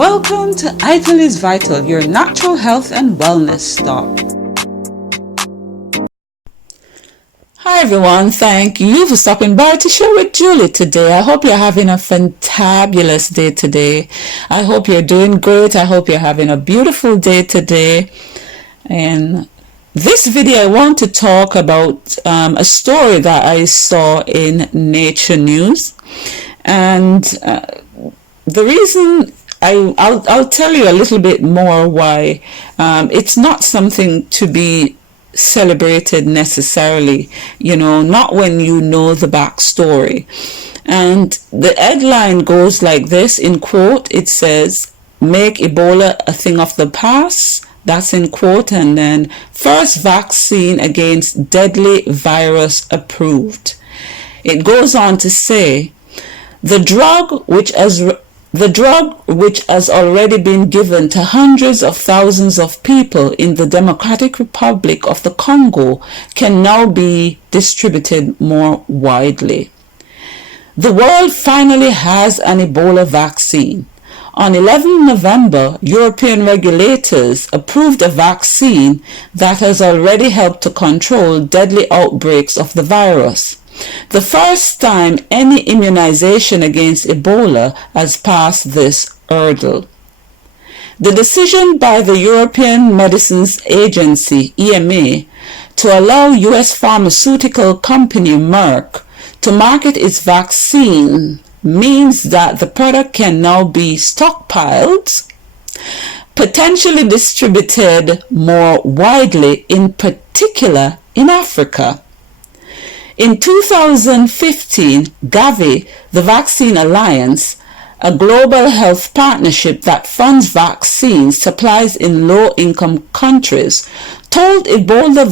Welcome to Ital is Vital, your natural health and wellness stop. Hi everyone, thank you for stopping by to share with Julie today. I hope you're having a fantabulous day today. I hope you're doing great. I hope you're having a beautiful day today. And this video I want to talk about a story that I saw in Nature News. And the reason I'll tell you a little bit more why it's not something to be celebrated necessarily, not when you know the backstory. And the headline goes like this, in quote, it says, "Make Ebola a thing of the past." That's in quote. And then, first vaccine against deadly virus approved. It goes on to say, the drug which has already been given to hundreds of thousands of people in the Democratic Republic of the Congo can now be distributed more widely. The world finally has an Ebola vaccine. On 11 November, European regulators approved a vaccine that has already helped to control deadly outbreaks of the virus. The first time any immunization against Ebola has passed this hurdle. The decision by the European Medicines Agency, EMA, to allow U.S. pharmaceutical company Merck to market its vaccine means that the product can now be stockpiled, potentially distributed more widely, in particular in Africa. In 2015, Gavi, the Vaccine Alliance, a global health partnership that funds vaccine supplies in low-income countries, told Ebola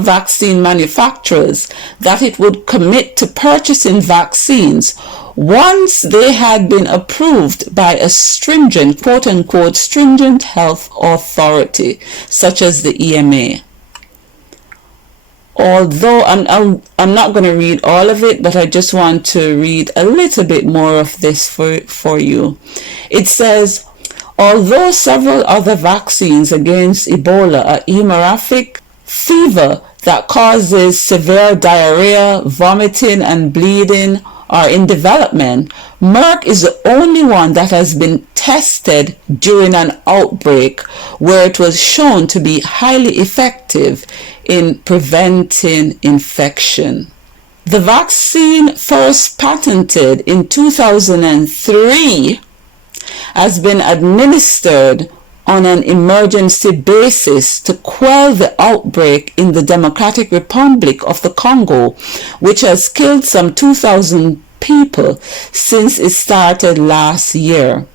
vaccine manufacturers that it would commit to purchasing vaccines once they had been approved by a stringent, quote-unquote, stringent health authority, such as the EMA. Although I'm not going to read all of it, but I just want to read a little bit more of this for you. It says, although several other vaccines against Ebola, a hemorrhagic fever that causes severe diarrhea, vomiting, and bleeding, are in development, Merck is the only one that has been tested during an outbreak where it was shown to be highly effective in preventing infection. The vaccine, first patented in 2003, has been administered on an emergency basis to quell the outbreak in the Democratic Republic of the Congo, which has killed some 2,000 people since it started last year.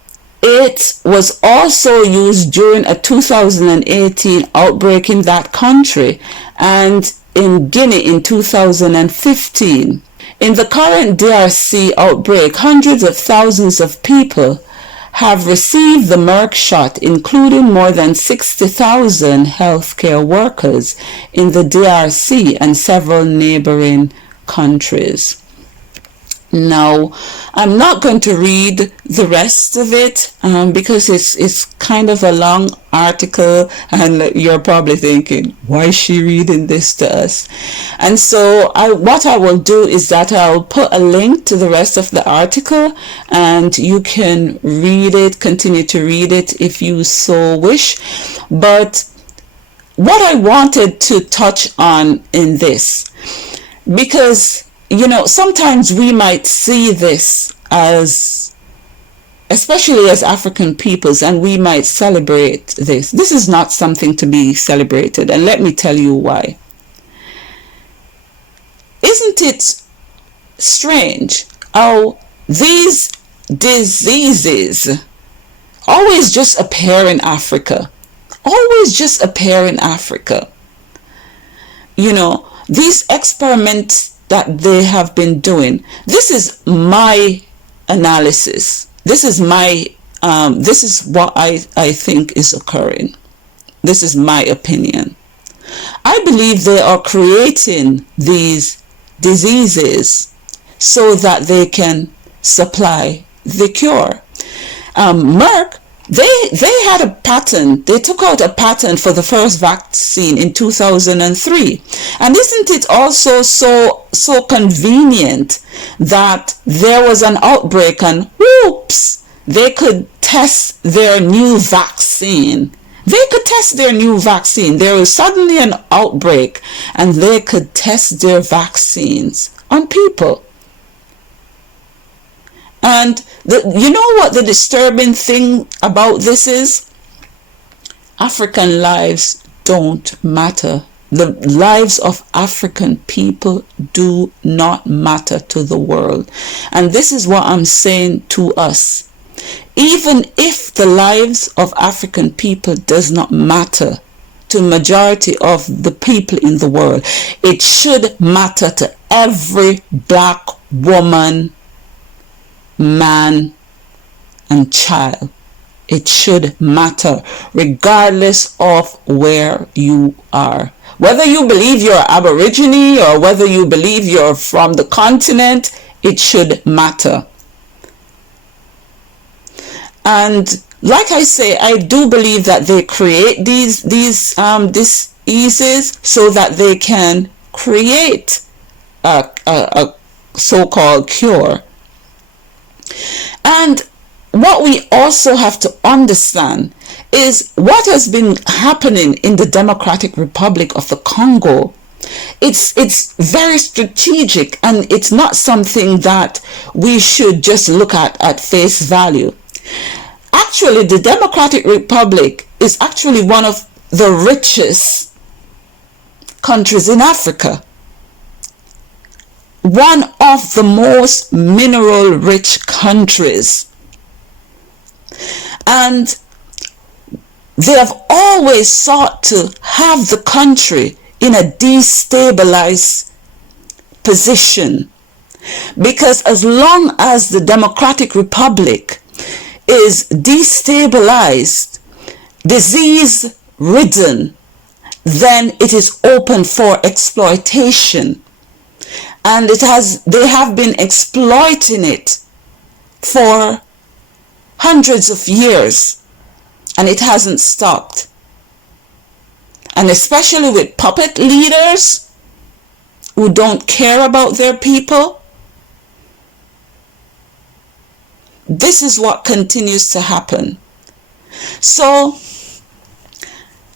It was also used during a 2018 outbreak in that country and in Guinea in 2015. In the current DRC outbreak, hundreds of thousands of people have received the Merck shot, including more than 60,000 healthcare workers in the DRC and several neighboring countries. Now, I'm not going to read the rest of it because it's kind of a long article, and you're probably thinking, why is she reading this to us? And so what I will do is that I'll put a link to the rest of the article, and you can read it, continue to read it if you so wish. But what I wanted to touch on in this, because sometimes we might see this as, especially as African peoples, and we might celebrate this. This is not something to be celebrated, and let me tell you why. Isn't it strange how these diseases always just appear in Africa? Always just appear in Africa. These experiments that they have been doing. This is my analysis. This is what I think is occurring. This is my opinion. I believe they are creating these diseases so that they can supply the cure. Merck, they had a patent. They took out a patent for the first vaccine in 2003. And isn't it also so convenient that there was an outbreak and whoops, they could test their new vaccine. They could test their new vaccine. There was suddenly an outbreak and they could test their vaccines on people. And you know what the disturbing thing about this is? African lives don't matter. The lives of African people do not matter to the world. And this is what I'm saying to us. Even if the lives of African people does not matter to majority of the people in the world, it should matter to every black woman, man, and child. It should matter regardless of where you are. Whether you believe you're Aborigine or whether you believe you're from the continent, it should matter. And like I say, I do believe that they create these diseases so that they can create a so-called cure. And what we also have to understand is what has been happening in the Democratic Republic of the Congo. It's very strategic, and it's not something that we should just look at face value. Actually, the Democratic Republic is actually one of the richest countries in Africa. One of the most mineral rich countries. And they have always sought to have the country in a destabilized position. Because as long as the Democratic Republic is destabilized, disease-ridden, then it is open for exploitation. And they have been exploiting it for hundreds of years, and it hasn't stopped. And especially with puppet leaders who don't care about their people, this is what continues to happen. So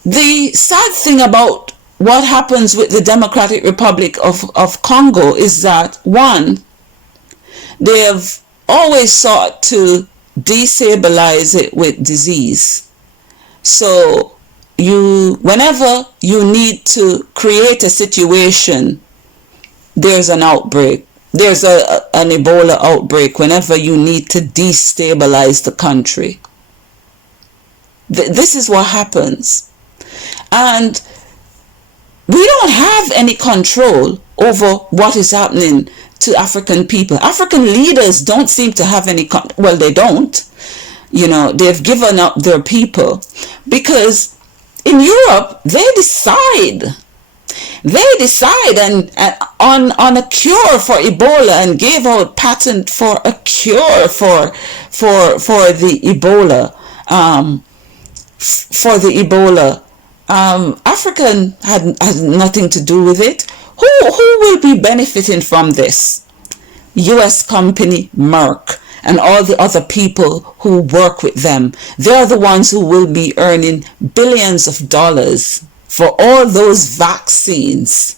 the sad thing about what happens with the Democratic Republic of Congo is that, one, they have always sought to destabilize it with disease. So whenever you need to create a situation, there's an outbreak. There's an Ebola outbreak whenever you need to destabilize the country. This is what happens. And we don't have any control over what is happening to African people. African leaders don't seem to have any well, they don't. You know, they've given up their people. Because in Europe, they decide and on a cure for Ebola and gave out patent for a cure for the Ebola. African had nothing to do with it. Who will be benefiting from this? U.S. company Merck and all the other people who work with them. They're the ones who will be earning billions of dollars for all those vaccines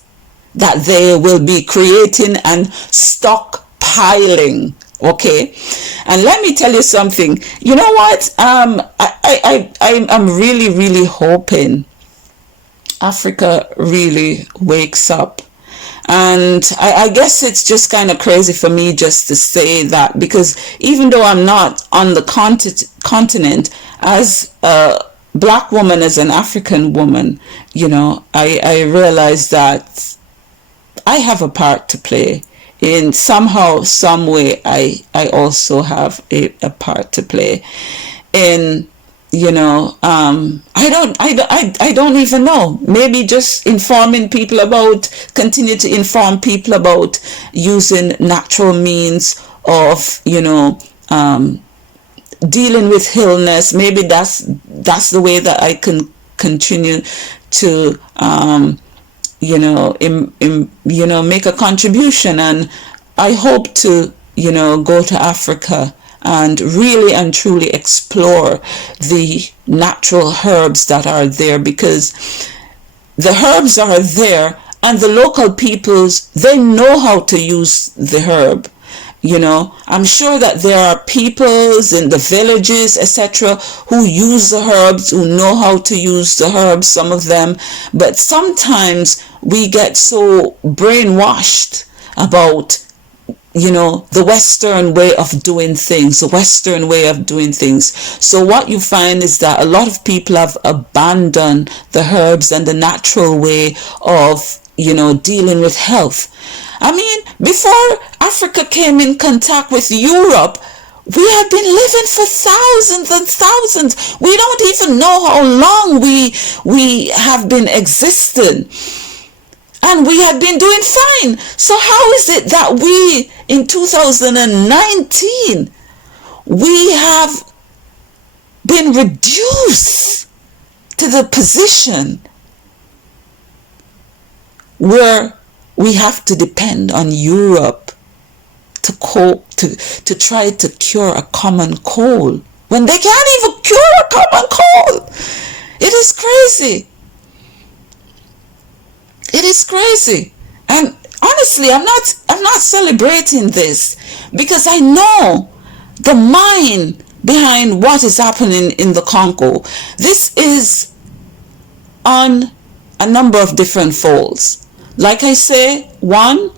that they will be creating and stockpiling. Okay, and let me tell you something. You know what? I'm really hoping Africa really wakes up. And I guess it's just kind of crazy for me just to say that, because even though I'm not on the continent, as a black woman, as an African woman, you know, I realize that I have a part to play. In somehow, some way, I also have a part to play. In, you know, I don't even know. Maybe just continue to inform people about using natural means of, you know, dealing with illness. Maybe that's the way that I can continue to make a contribution. And I hope to go to Africa and really and truly explore the natural herbs that are there, because the herbs are there and the local peoples, they know how to use the herb. I'm sure that there are peoples in the villages, etc., who use the herbs, who know how to use the herbs, some of them. But sometimes we get so brainwashed about, the Western way of doing things, So what you find is that a lot of people have abandoned the herbs and the natural way of, dealing with health. I mean, before Africa came in contact with Europe, we have been living for thousands and thousands. We don't even know how long we have been existing. And we had been doing fine. So how is it that we, in 2019, we have been reduced to the position where we have to depend on Europe to try to cure a common cold, when they can't even cure a common cold? It is crazy. It is crazy. And honestly, I'm not celebrating this, because I know the mind behind what is happening in the Congo. This is on a number of different folds. Like I say, one,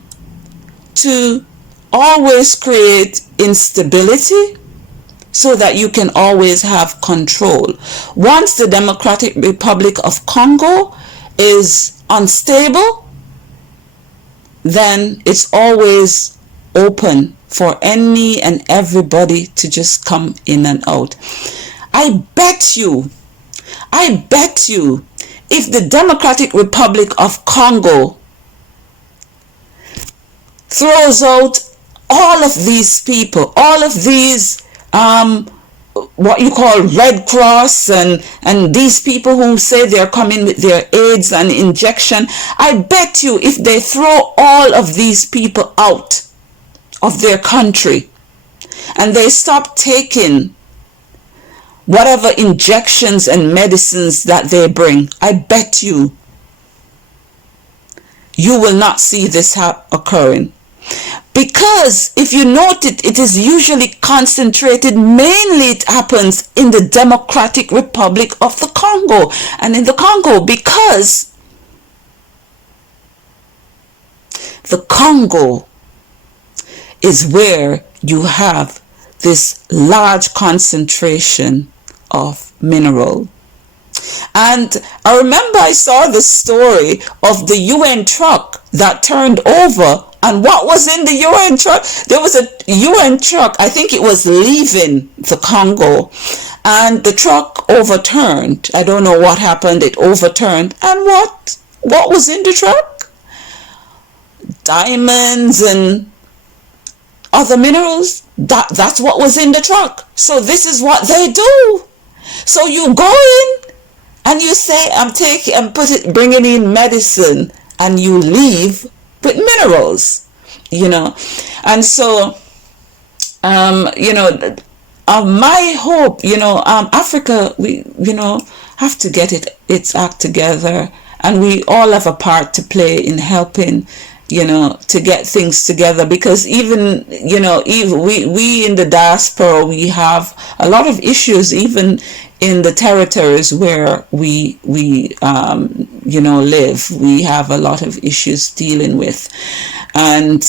to always create instability so that you can always have control. Once the Democratic Republic of Congo is unstable, then it's always open for any and everybody to just come in and out. I bet you, if the Democratic Republic of Congo throws out all of these people, all of these what you call Red Cross and these people who say they're coming with their aids and injection, I bet you if they throw all of these people out of their country and they stop taking whatever injections and medicines that they bring, I bet you will not see this occurring. Because if you note it is usually concentrated, mainly it happens in the Democratic Republic of the Congo. And in the Congo, because the Congo is where you have this large concentration of mineral. And I remember I saw the story of the UN truck that turned over. And what was in the UN truck? There was a UN truck, I think it was leaving the Congo, and the truck overturned. I don't know what happened, it overturned. And what was in the truck? Diamonds and other minerals. That's what was in the truck. So this is what they do. So you go in and you say, bringing in medicine, and you leave with minerals, and so my hope, Africa, we have to get its act together, and we all have a part to play in helping to get things together, because even we in the diaspora, we have a lot of issues, even in the territories where we live. We have a lot of issues dealing with, and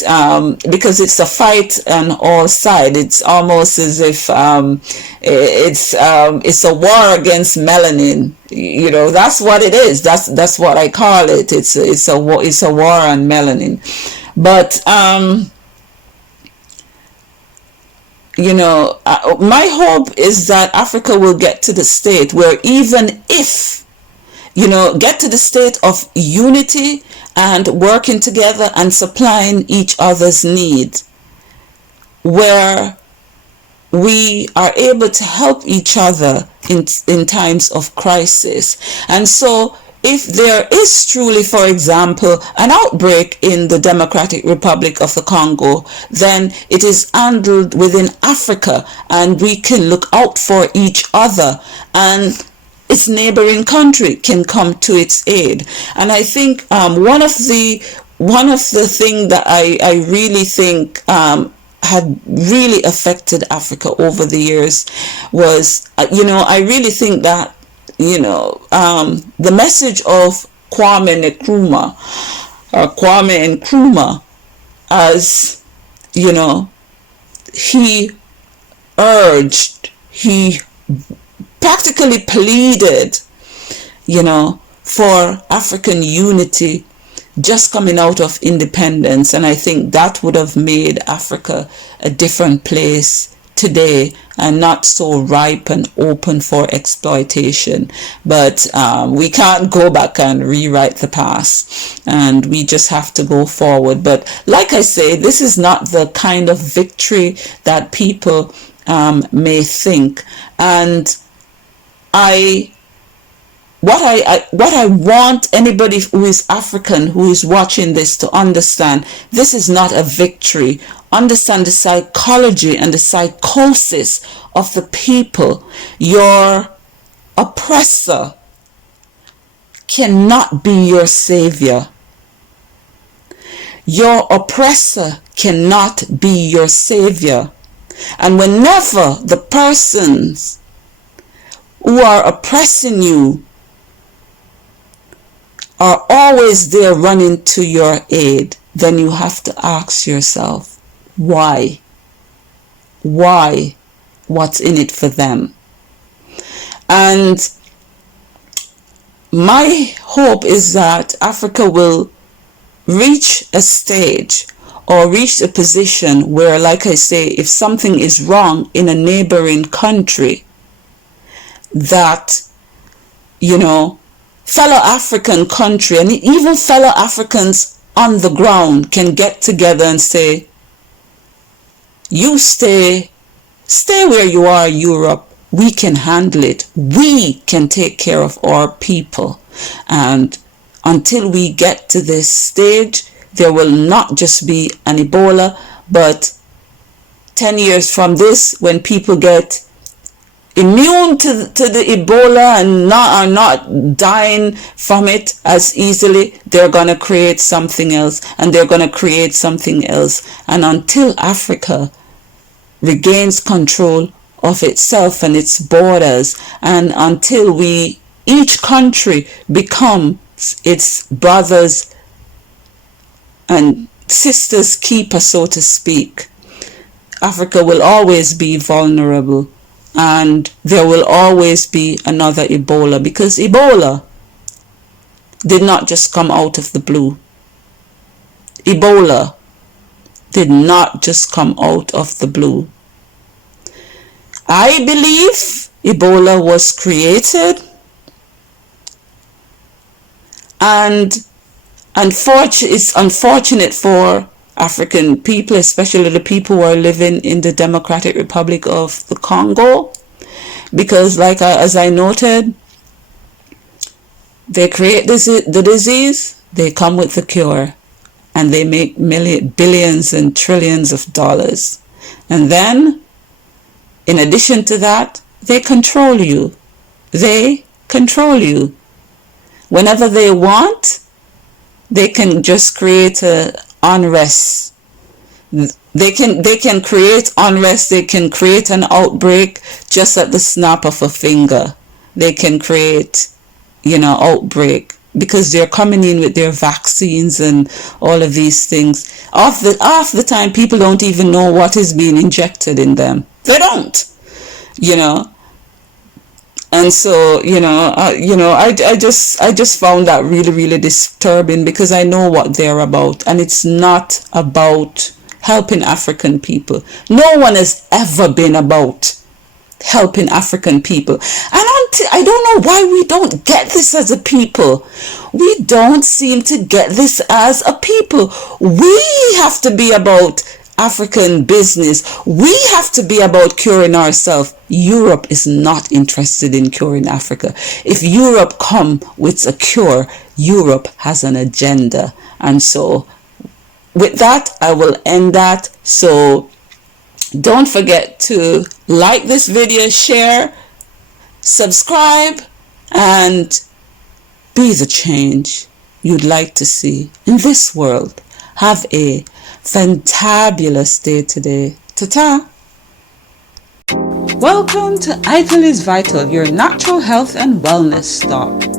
because it's a fight on all sides. It's almost as if it's a war against melanin. That's what it is. That's what I call it. It's a war on melanin. But my hope is that Africa will get to the state where, even if get to the state of unity and working together and supplying each other's needs, where we are able to help each other in times of crisis. And so if there is truly, for example, an outbreak in the Democratic Republic of the Congo, then it is handled within Africa, and we can look out for each other, and its neighboring country can come to its aid. And I think one of the thing that I really think had really affected Africa over the years was, I really think that, the message of Kwame Nkrumah, as, he urged, he practically pleaded, for African unity just coming out of independence. And I think that would have made Africa a different place today, and not so ripe and open for exploitation. But we can't go back and rewrite the past, and we just have to go forward. But like I say, this is not the kind of victory that people may think. And what I want anybody who is African, who is watching this, to understand, this is not a victory. Understand the psychology and the psychosis of the people. Your oppressor cannot be your savior. Your oppressor cannot be your savior. And whenever the persons who are oppressing you are always there running to your aid, then you have to ask yourself, why? Why? What's in it for them? And my hope is that Africa will reach a stage, or reach a position where, like I say, if something is wrong in a neighboring country, that, fellow African country and even fellow Africans on the ground can get together and say, you stay where you are, Europe. We can handle it. We can take care of our people. And until we get to this stage, there will not just be an Ebola, but 10 years from this, when people get immune to the Ebola and are not dying from it as easily, they're going to create something else, and they're going to create something else. And until Africa regains control of itself and its borders, and until each country becomes its brothers and sisters keeper, so to speak, Africa will always be vulnerable. And there will always be another Ebola, because Ebola did not just come out of the blue. Ebola did not just come out of the blue. I believe Ebola was created, and it's unfortunate for African people, especially the people who are living in the Democratic Republic of the Congo, because as I noted, they create the disease, they come with the cure, and they make billions and trillions of dollars. And then, in addition to that, they control you. They control you. Whenever they want, they can just create unrest. They can create unrest. They can create an outbreak just at the snap of a finger. They can create, outbreak, because they're coming in with their vaccines and all of these things. Half the time, people don't even know what is being injected in them. They don't, And so, I just found that really, really disturbing, because I know what they're about, and it's not about helping African people. No one has ever been about helping African people. And I don't know why we don't get this as a people. We don't seem to get this as a people. We have to be about African business. We have to be about curing ourselves. Europe is not interested in curing Africa. If Europe come with a cure, Europe has an agenda. And so with that, I will end that. So don't forget to like this video, share, subscribe, and be the change you'd like to see in this world. Have a fantabulous day today. Ta-ta! Welcome to Ital is Vital, your natural health and wellness stop.